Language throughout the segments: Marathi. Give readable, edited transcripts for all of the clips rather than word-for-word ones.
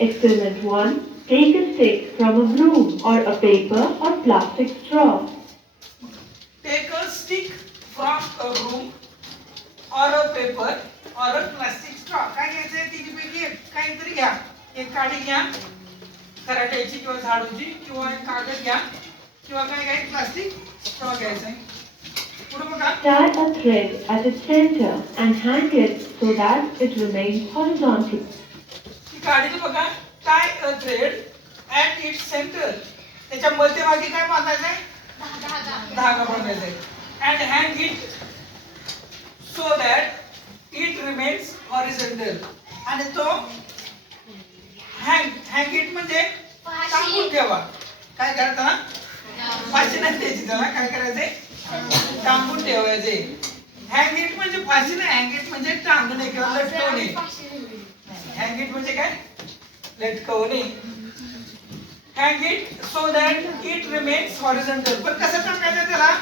Experiment 1. Take a stick from a broom or a paper or plastic straw. Take a stick from a broom or a paper or a plastic straw. काय घ्यायचंय तिन्हीपैकी एक काहीतरी घ्या. एक काडी घ्या कराट्याची किंवा झाडूची किंवा एक कागद घ्या किंवा काय घ्या एक प्लास्टिक स्ट्रॉ घ्यायचंय. पुढे बघा. Tie a thread at its center and hang it so that it remains horizontal. ही काडीचं बघा. Tie a thread at its center. त्याच्या मध्यभागी काय बांधायचंय? धागा बांधायचंय. And hang it so that it remains horizontal. आणि तो hang it म्हणजे टांगून ठेवा. काय करता? फाशी नाही द्यायची त्याला. काय करायचंय? टांगून ठेवायचे. हँग इट म्हणजे फाशी नाही. हँग इट म्हणजे टांगणे किंवा लटकवणे. हँग इट म्हणजे काय? लटकवणे. Hang it so that it remains horizontal. पण कसं टाकायचं त्याला?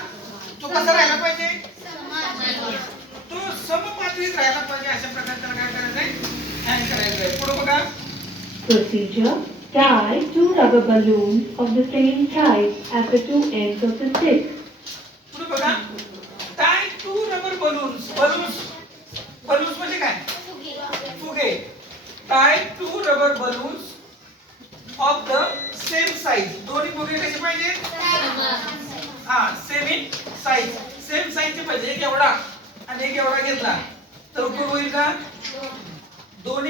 तो कसा राहायला पाहिजे? तो समपातळीत राहायला पाहिजे. अशा प्रकारे त्याला काय करायचंय? हँग करायचंय. पुढे बघा. Procedure. Tie 2 rubber balloons of the same size at the two ends of the stick. पुढे बघा. Tie 2 rubber balloons. बलून्स म्हणजे काय? फुगे. Tie 2 rubber balloons of the same size. दोन्ही फुगे कसे पाहिजे? Same in size. सेम साइजचे पाहिजे. एक एवढा आणि एक एवढा घेतला तर उपयोग होईल का? दोन्ही